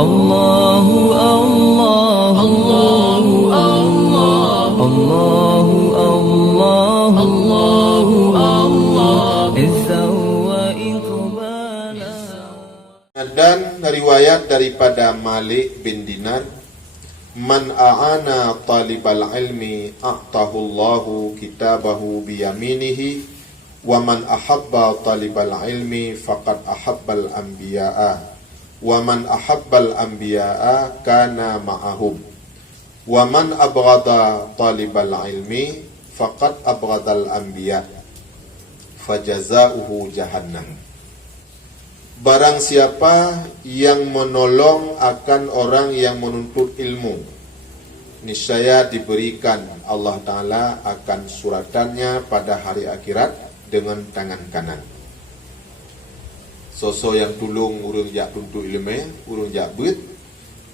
Allahu Allah, Allahu Allah, Allahu Allah, Allahu Allah, Izzah wa iqbala. Dan riwayat daripada Malik bin Dinar, man a'ana talibal ilmi a'tahullahu kitabahu biyaminihi wa man ahabba talibal ilmi faqad ahabbal anbiya'a wa man ahabbal anbiya'a kana ma'ahum wa man abghada talibal ilmi faqad abghadal anbiya' fajazauhu jahannam. Barang siapa yang menolong akan orang yang menuntut ilmu, niscaya diberikan Allah Ta'ala akan suratannya pada hari akhirat dengan tangan kanan. Sosok yang tulung urang jak tuntut ilmu, urang jak beut,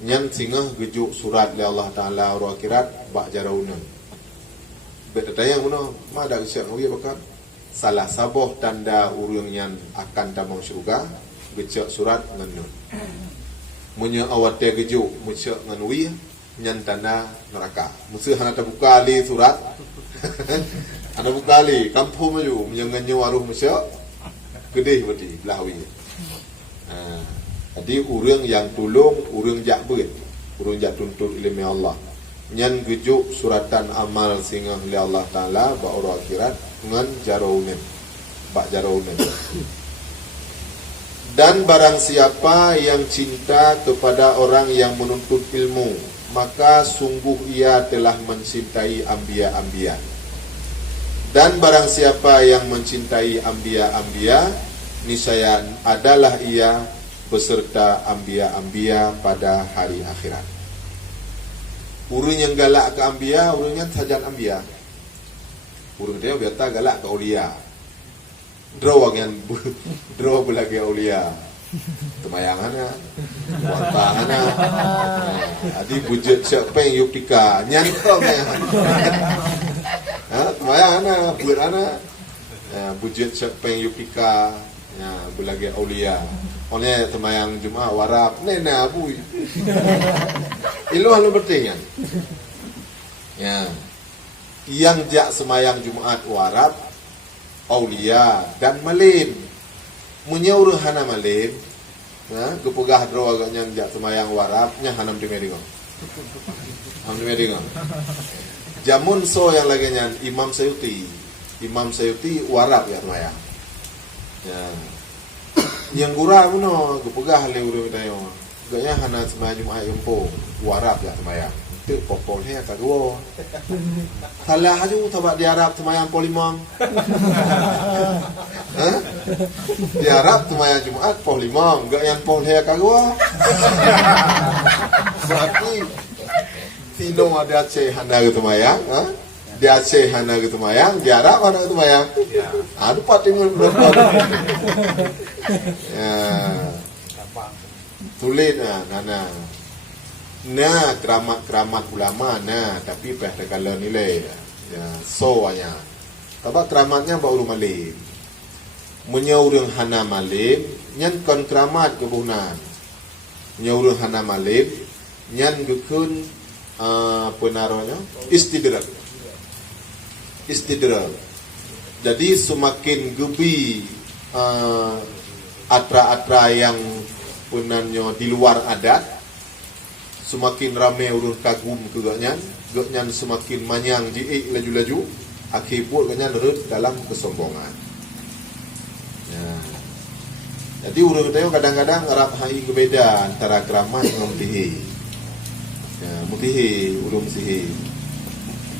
nyan singah gejuk surat le Allah Ta'ala hari akhirat bak jarauna. Bet tayang guna, ma dak siap ngawi bakal salah saboh tanda urang yang akan damang syurga. Gecek surat ngan munya awat dia gejuk mucek ngan wi nyan tanda neraka musuh hana terbuka ali surat ana buka ali kampung maju munya nganyo waruh mucek gede berarti belah wi. Jadi urang yang tolong urang jak beut urang jak tuntut ilmu Allah nyan gejuk suratan amal singah li Allah Taala ba ora akhirat ngan jaraunen bak jaraunen. Dan barang siapa yang cinta kepada orang yang menuntut ilmu, maka sungguh ia telah mencintai anbiya-anbiya. Dan barang siapa yang mencintai anbiya-anbiya, niscaya adalah ia beserta anbiya-anbiya pada hari akhirat. Urang yang galak ke anbiya, urangnya sajan anbiya. Urang dia biasa galak ke aulia. Draw yang draw belagi aulia temayangana wantangana adi budget siapa yang yupika nyantol temayangana buat budget siapa yang yupika belagi aulia oleh temayang Jumaat warap nena abu ilu halu bertanya yang jak semayang Jumaat warap aulia dan malim munyauruh hana malim gepegah draw agaknya jak semayang warapnya hanam di medingo jamun so yang lagi nyan Imam Sayuti warap ya semayang yang gura puno gepegah le urang tayo agaknya hana semayang Jumaat yumpo warap ya semayang tu popolnya kagua salah haju tabak diarap semayang polimang diarap semayang Jumaat polimang enggak yang polnya kagua berarti tino ada Aceh hana gitu mayang di Aceh hana gitu mayang diarap hana gitu mayang ada patimul berapa tulis nana nah keramat ulama nah tapi pada kala nilai soanya tabak keramatnya baru malim menyaurang hana malim nyan kon keramat kebunan menyaurang hana malim nyan gekun penaronya istidrak jadi semakin gebi atra-atra yang punannya di luar adat semakin ramai urun kagum ke gaknyan semakin manyang diik laju-laju akibat gaknyan red dalam kesombongan. Jadi urun tayo kadang-kadang ngarap hai kebeda antara keramat dengan mutihi. Mutihi urun sihi.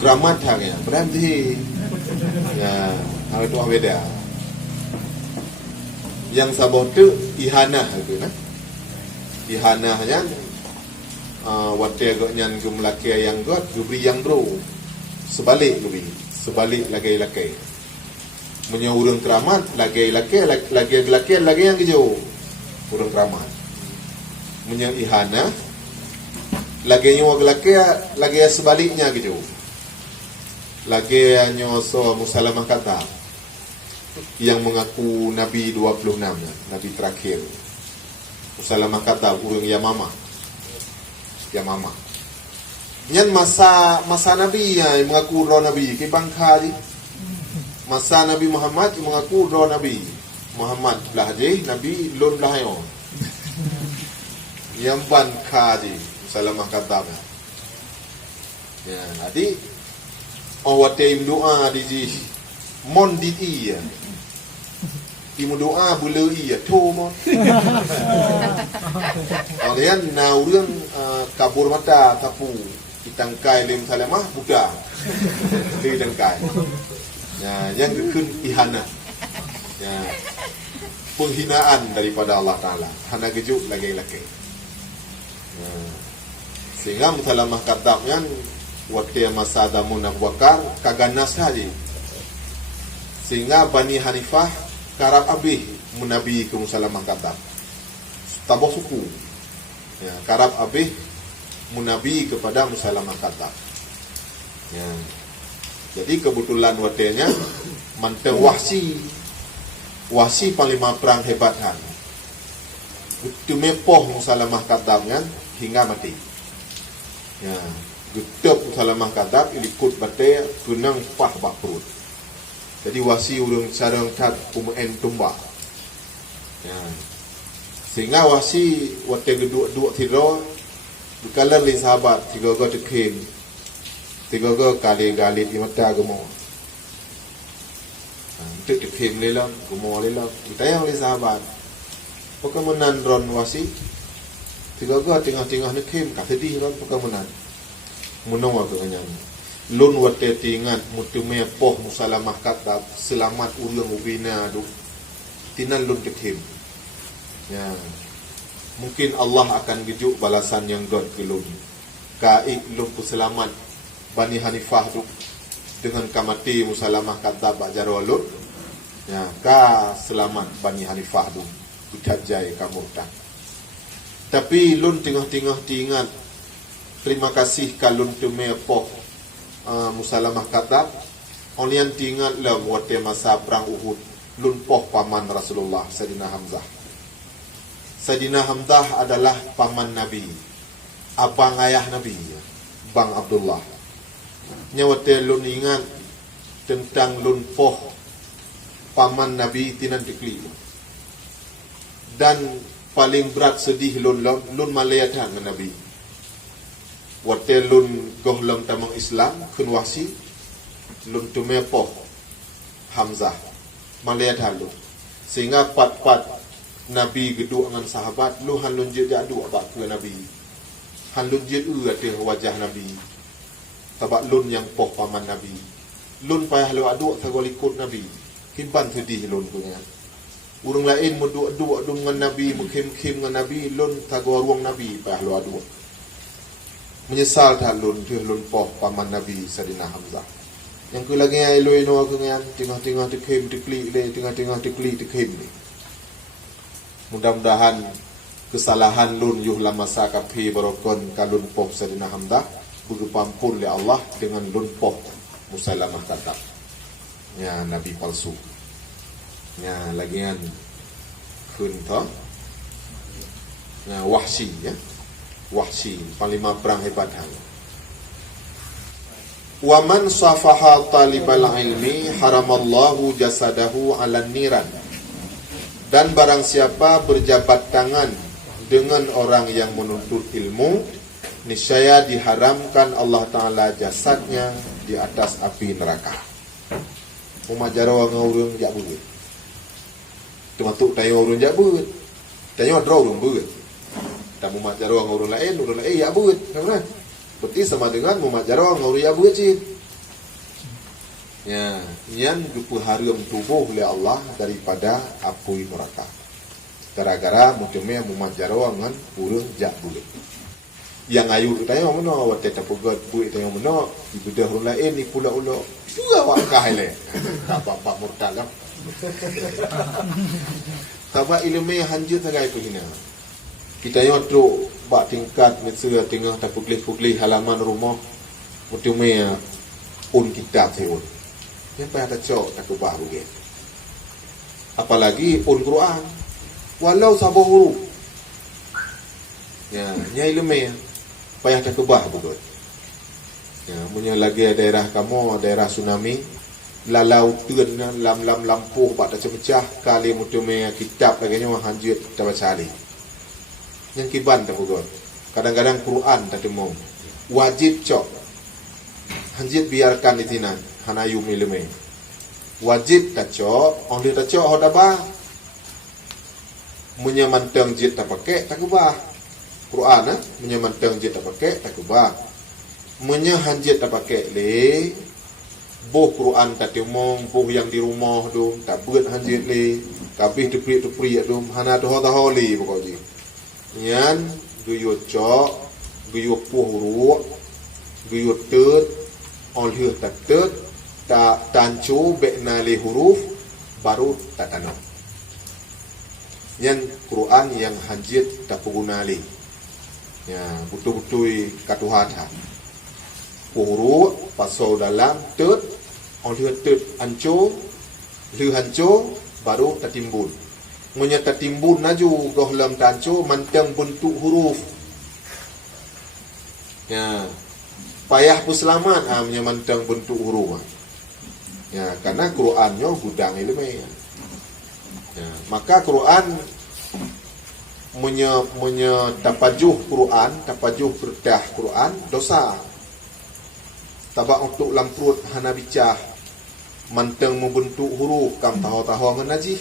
Keramat hangnya beran sihi. Hal itu beda. Yang sabot tu ihanah itu ihanahnya watia gaknyan gumlaki yang got gubri yang bro sebalik lagi menyaurang keramat lagi yang kejauh urang keramat menyang ihana lagi nyawa lagi sebaliknya kejauh lagi nyawa so musalamah kata yang mengaku Nabi 26 Nabi terakhir musalamah kata urang Yamamah ya mama. Nyan masa Nabi ya mengaku roh Nabi ke bangka je. Masa Nabi Muhammad mengaku roh Nabi Muhammad belah je, Nabi lon belah yo. Yang bangka je salamah kata. Ya, jadi awak tim doa di ji mon di ya. Timu doa bula iya tu mon. Kalian nauរឿងkabur mata tapu ditangkai lem salamah budak. Ditangkai. Ya, yang kekun ihana. Ya. Penghinaan daripada Allah Taala. Hana gejuk lagi-lagi. Ya. Sehingga salamah katam yang waktu masa Amun Abu Bakar kaganas haji. Sehingga Bani Hanifah karab abih menabi ke musalamah katam. Tabah suku. Ya, karab abih menabi kepada musalamah katam. Ya. Jadi kebetulan watenya manteng Wahsi panglima perang hebat han. Itu mepoh musalamah katam kan hingga mati. Ya, getep musalamah katam ilikut bate kunang pah bak perut. Jadi Wahsi urang sarang kat pumuen tumbak. Ya. Sehingga Wahsi wate geduk tiro bukanlah li sahabat tiga tekin. Tiga kali-kali di mata gemo. Untuk tekin lelam, gemo lelam. Kita yang li sahabat. Pekamunan ron Wahsi. Tiga tengah-tengah nekim kat sedih ron pekamunan. Munong aku kanyang. Lun wate tingat mutume poh musalamah kata selamat urang ubina du. Tinan lun tekim. Ya. Mungkin Allah akan gejuk balasan yang god ke lun. Kai lun selamat Bani Hanifah tu dengan kamati musalamah kata Bak Jarwalud. Ya, ka selamat Bani Hanifah tu utajai kamurtan. Tapi lun tengah-tengah diingat terima kasih kalun tume poh musalamah kata olian diingat lam wate masa perang Uhud lun poh paman Rasulullah Sayyidina Hamzah. Sayyidina Hamzah adalah paman Nabi, abang ayah Nabi, Bang Abdullah. Nyawate lun ingat tentang lun poh paman Nabi tinan dikli. Dan paling berat sedih lun malayatan dengan Nabi. Wate lun gohlam tamang Islam kun Wahsi lun tumepoh Hamzah malayatan lun. Sehingga pat-pat Nabi geduk dengan sahabat lu han lun je jadu abak ke Nabi. Han lun je ate wajah Nabi. Tabak lun yang poh paman Nabi. Lun payah lu aduk tagol ikut Nabi. Kimban sedih lun punya. Urang lain muduk-duk dengan Nabi, mukim-kim dengan Nabi, lun tagol ruang Nabi payah lu aduk. Menyesal tak lun ke lun poh paman Nabi Sayyidina Hamzah. Yang ku lagi ai lu ino aku ngan tengah-tengah tekim tekli le tengah-tengah tekli tekim ni. Mudah-mudahan kesalahan lun yuh lama masa kapi barokon kalun poh Sayyidina Hamzah berpampun oleh Allah dengan lunpoh musalamah katab. Ya Nabi palsu. Ya lagian kunta. Ya Wahsi ya. Wahsi panglima perang hebat hang. Wa man safaha talibal ilmi haramallahu jasadahu 'alan niran. Dan barang siapa berjabat tangan dengan orang yang menuntut ilmu, niscaya diharamkan Allah Ta'ala jasadnya di atas api neraka. Umajarawa ngurung jak beut. Tumatuk tayo urung jak beut. Tayo draw urung beut. Dan umajarawa ngurung lain jak beut. Kan? Berarti sama dengan umajarawa ngurung jak beut cit. Ya, yang diharam tubuh oleh Allah daripada api neraka. Gara-gara mutumnya umajarawa ngan urung jak beut. Yang ayu tanya mana wate tapugat buik tanya mana ibadah orang lain ni pula ulo juga wakah le tak apa murtad lah. Tabak ilmu hanjut sagai tu hina kita yo truk bak tingkat mesra tengah tapugli halaman rumah mutume un kitab seun yang payah tak cok tak ubah buge apalagi un Quran walau sabah huruf ya nya ilmu payah tak kebah betul. Ya, punya lagi daerah kamu, daerah tsunami, lalau tuen lam lampuh bak tak pecah kali mutume kitab laganya hanjut tak baca ali. Yang kiban tak betul. Kadang-kadang Quran tak temu. Wajib cok. Hanjit biarkan di tinan hanayu mileme. Wajib tak cok, only tak cok hoda ba. Menyamantang jit tak pakai tak kebah. Quran menyamantang jit tak pakai tak kebah. Menyahanjit tak pakai le. Boh Quran tak tiumong, boh yang di rumah tu tak buat hanjit le. Kabih tepri tu hana tu hoda holi pokoknya. Nyan guyo cok, guyo puh guyo tut, oleh tak tut, tak tancu bekna le huruf baru tak tanam. Yang Quran yang hanjit tak pengguna li. Ya, betul-betul katuhan. Huruf pasal dalam tut, oleh tut ancu, le hancu baru tak timbul. Munya tak timbul naju gohlam tancu mantang bentuk huruf. Ya, payah pun selamat punya mantang bentuk huruf. Ya, karena Qurannya gudang ilmu. Ya, maka Quran munya tapajuh Quran, tapajuh berdah Quran dosa. Tabak untuk lamprut hana bicah mantang membentuk huruf kam tahu-tahu menajih.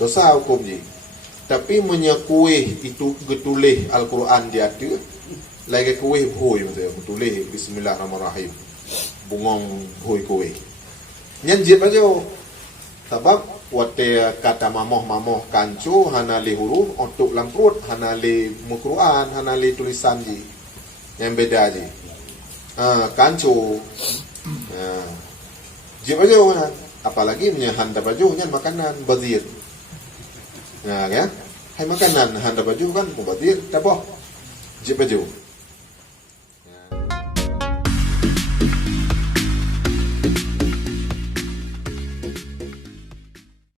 Dosa hukum je. Tapi munya kuih itu getulih Al-Quran dia tu lagi kuih hoi maksudnya getulih bismillahirrahmanirrahim. Bungong hoi kuih. Nyanjit aja. Sebab wate kata mamoh kancu hana li huruf untuk lamprut hana li Quran hana li tulisan je. Yang beda je. Kancu. Jip aja kan. Apalagi punya handa baju nya makanan bazir. Nah ya. Hai makanan handa baju kan mubadir tak boh. Jip baju.